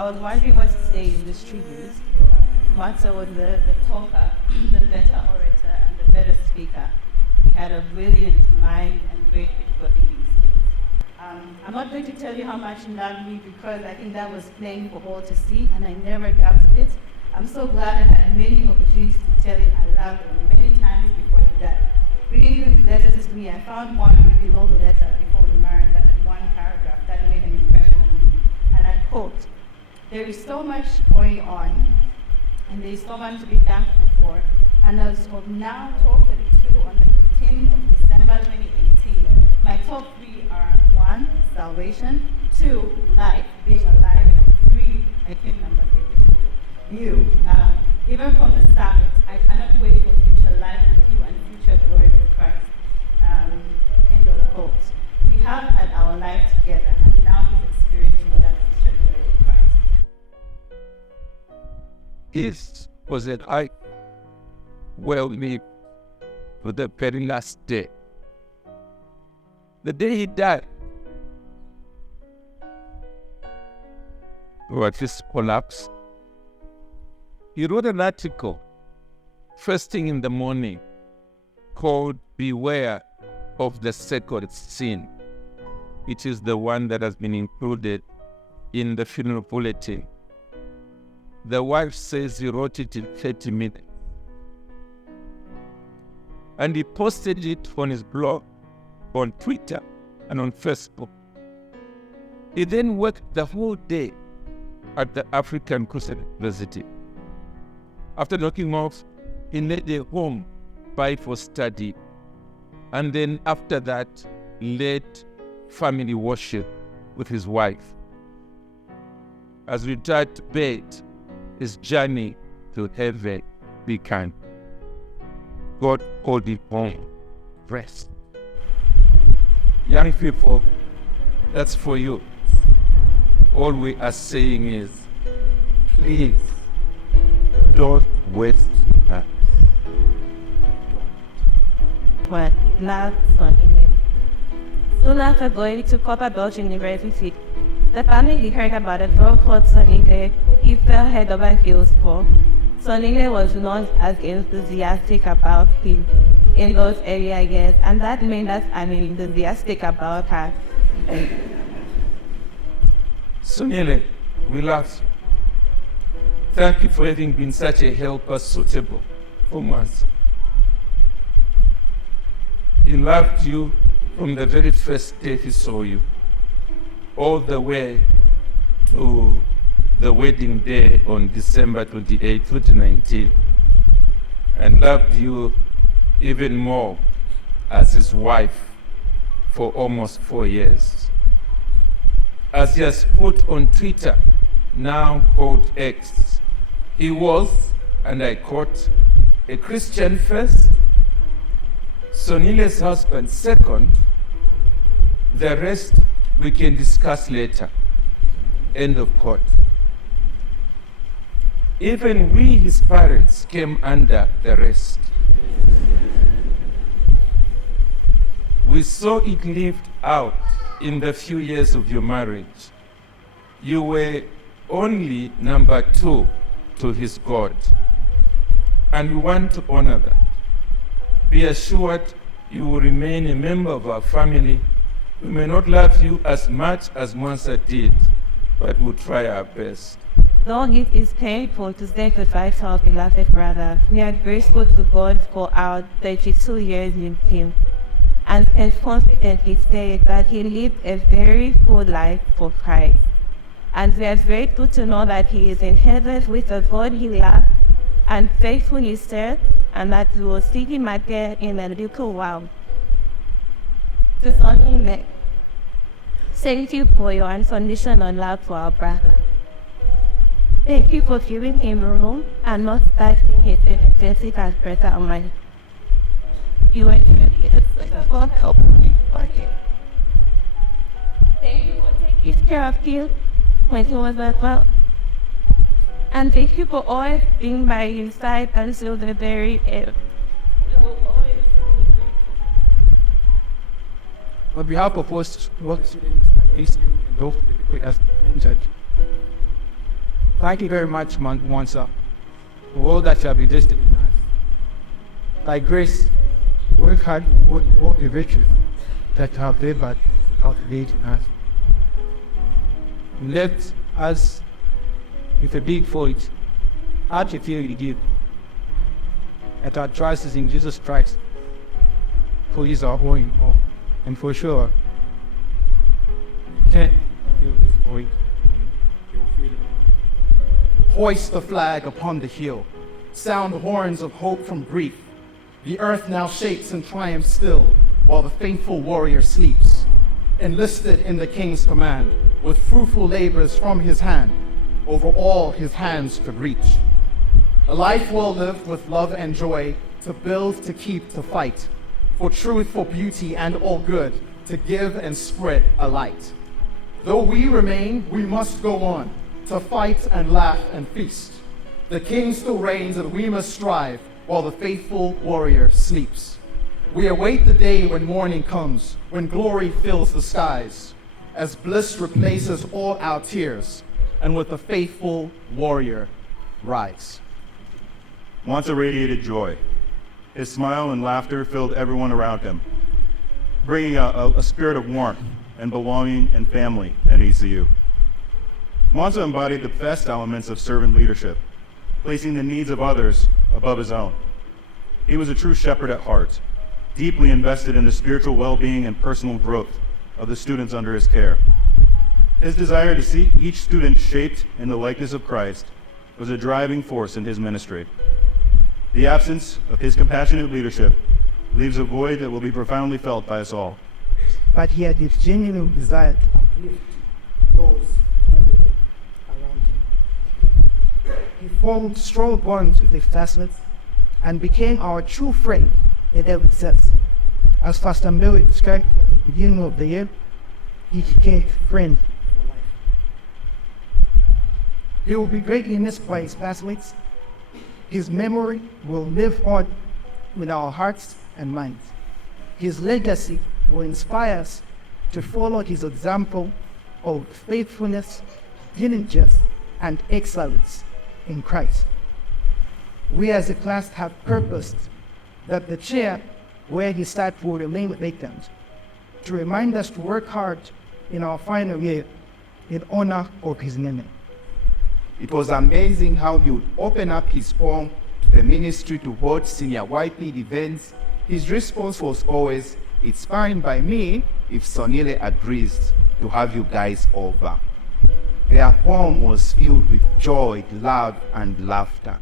I was wondering what to say in this tribute. Mwansa was the talker, the better orator, and the better speaker. He had a brilliant mind and great critical thinking skills. I'm not going to tell you how much he loved me because I think that was plain for all to see, and I never doubted it. I'm so glad I had many opportunities to tell him I loved him many times before he died. Reading through his letters to me, I found one really long letter before we married that had one paragraph that made an impression on me. And I quote, "There is so much going on, and there is so much to be thankful for. And as of now, talk 32 on the 15th of December 2018, my top three are 1, salvation, 2, life, being alive, and 3, I think number 3, which is you. Even from the start, I cannot wait for future life with you and future glory with Christ." End of quote. We have had our life together, and now he's experiencing that future glory with Christ. His was that I well lived for the very last day. The day he died, or this collapse, he wrote an article first thing in the morning called "Beware of the Second Sin." It is the one that has been included in the funeral bulletin. The wife says he wrote it in 30 minutes. And he posted it on his blog, on Twitter, and on Facebook. He then worked the whole day at the African Christian University. After knocking off, he led a home Bible study, and then after that, led family worship with his wife. As we retired to bed, his journey to heaven began. God called him home. Rest. Young people, that's for you. All we are saying is, please, don't waste your time. What love Sonile. Soon after going to Copperbelt University, the family heard about a drug called Sonile he fell head over heels for. Sonile was not as enthusiastic about him in those earlier years, and that made us unenthusiastic about her. Sonile, we love you. Thank you for having been such a helper suitable for Mwansa. He loved you from the very first day he saw you, all the way to the wedding day on December 28, 2019, and loved you even more as his wife for almost 4 years. As he has put on Twitter, now called X, he was, and I quote, a Christian first, Sonile's husband second, the rest we can discuss later. End of quote. Even we, his parents, came under the rest. We saw it lived out in the few years of your marriage. You were only number 2 to his God, and we want to honor that. Be assured you will remain a member of our family. We may not love you as much as Mwansa did, but we'll try our best. Though it is painful to say goodbye to our beloved brother, we are grateful to God for our 32 years with him, and can confidently say that he lived a very full life for Christ. And we are grateful to know that he is in heaven with the God he loved and faithfully served, and that we will see him again in a little while. To Sonile, thank you for your unconditional love for our brother. Thank you for giving him room and not stifling his energetic and better mind. You are truly a such God help me for him. Thank you for taking care of him when he was not well. And thank you for always being by his side until the very end. We will always be grateful. On behalf of us, work students, and ACU, and those people as mentored, Thank you very much, Mwansa, for all that you have invested in us. By grace, we've had all the virtues that you have labored to cultivate in us. You left us with a big void, hard to feel you give. At our trust is in Jesus Christ, who is our all in all. And for sure, you can't feel this void, you'll feel it. Hoist the flag upon the hill, sound the horns of hope from grief. The earth now shakes in triumph still, while the faithful warrior sleeps. Enlisted in the king's command, with fruitful labors from his hand, over all his hands could reach. A life well lived with love and joy, to build, to keep, to fight, for truth, for beauty, and all good, to give and spread a light. Though we remain, we must go on, to fight and laugh and feast. The king still reigns and we must strive, while the faithful warrior sleeps. We await the day when morning comes, when glory fills the skies, as bliss replaces all our tears, and with the faithful warrior rise. Mwansa radiated joy. His smile and laughter filled everyone around him, bringing a spirit of warmth and belonging and family at ECU. Mwansa embodied the best elements of servant leadership, placing the needs of others above his own. He was a true shepherd at heart, deeply invested in the spiritual well-being and personal growth of the students under his care. His desire to see each student shaped in the likeness of Christ was a driving force in his ministry. The absence of his compassionate leadership leaves a void that will be profoundly felt by us all. But he had this genuine desire to uplift those who were around him. He formed strong bonds with his classmates and became our true friend in every sense. As Pastor Mbewe described at the beginning of the year, he became friend for life. He will be greatly missed by his classmates. His memory will live on in our hearts and minds. His legacy will inspire us to follow his example of faithfulness, diligence, and excellence in Christ. We as a class have purposed that the chair where he sat will remain vacant, to remind us to work hard in our final year in honor of his name. It was amazing how he would open up his home to the ministry to hold senior YP events. His response was always, "It's fine by me if Sonile agrees to have you guys over." Their home was filled with joy, love, and laughter.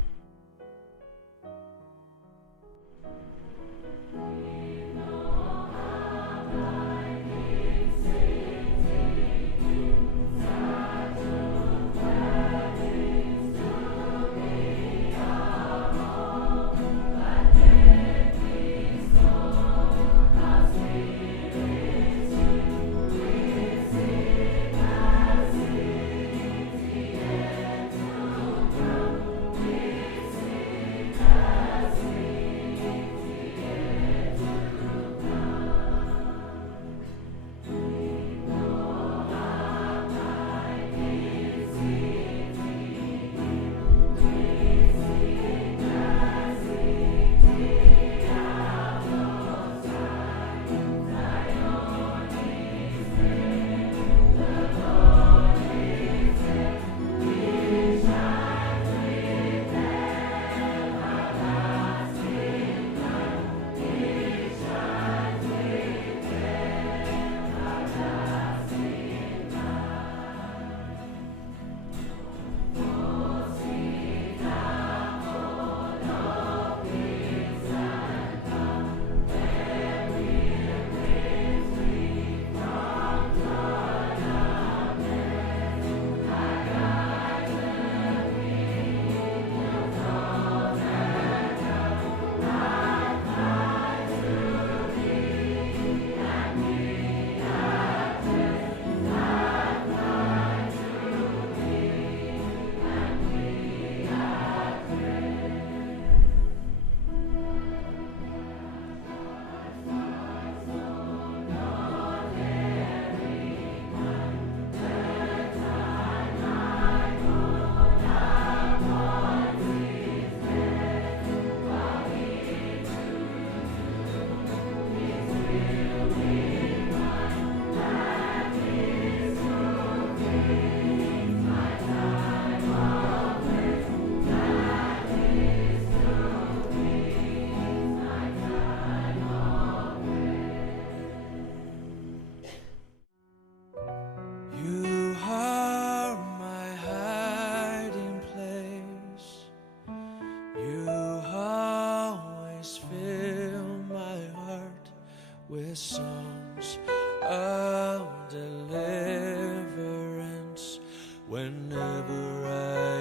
Whenever I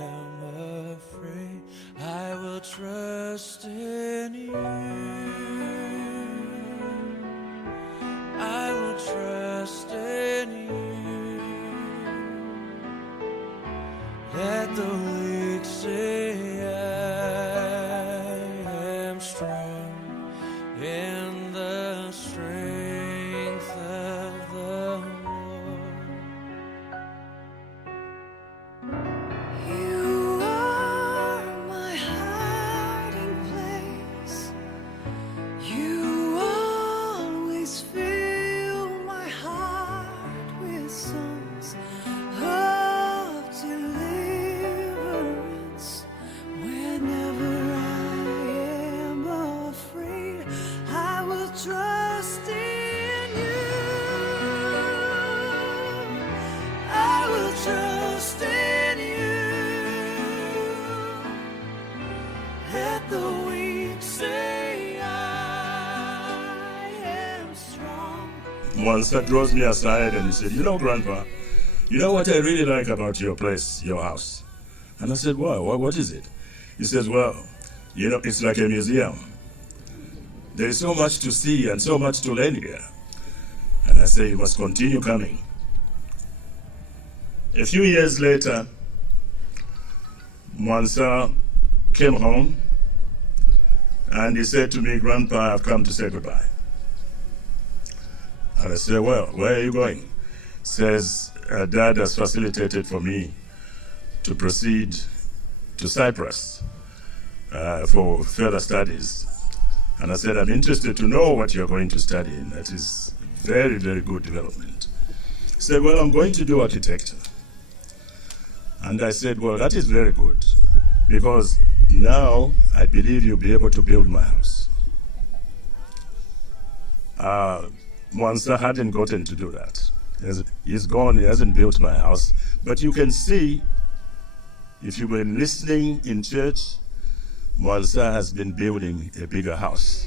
am afraid, I will trust in you. I will trust in you. Let the weak say I am strong in the strength of the Lord. You are my hiding place. You always fill my heart with songs of deliverance. Whenever I am afraid, I will trust in you. I will trust in you. Let the weak say I am strong. Mwansa draws me aside and he said, "You know, Grandpa, you know what I really like about your place, your house?" And I said, "Wow, what is it?" He says, "Well, you know, it's like a museum. There is so much to see and so much to learn here." And I say, "You must continue coming." A few years later, Mwansa came home and he said to me, "Grandpa, I've come to say goodbye." And I said, "Well, where are you going?" He says, "Dad has facilitated for me to proceed to Cyprus for further studies." And I said, "I'm interested to know what you're going to study, and that is very, very good development." He said, "Well, I'm going to do architecture." And I said, "Well, that is very good, because now I believe you'll be able to build my house." Mwansa hadn't gotten to do that. He's gone, he hasn't built my house. But you can see, if you've been listening in church, Mwansa has been building a bigger house.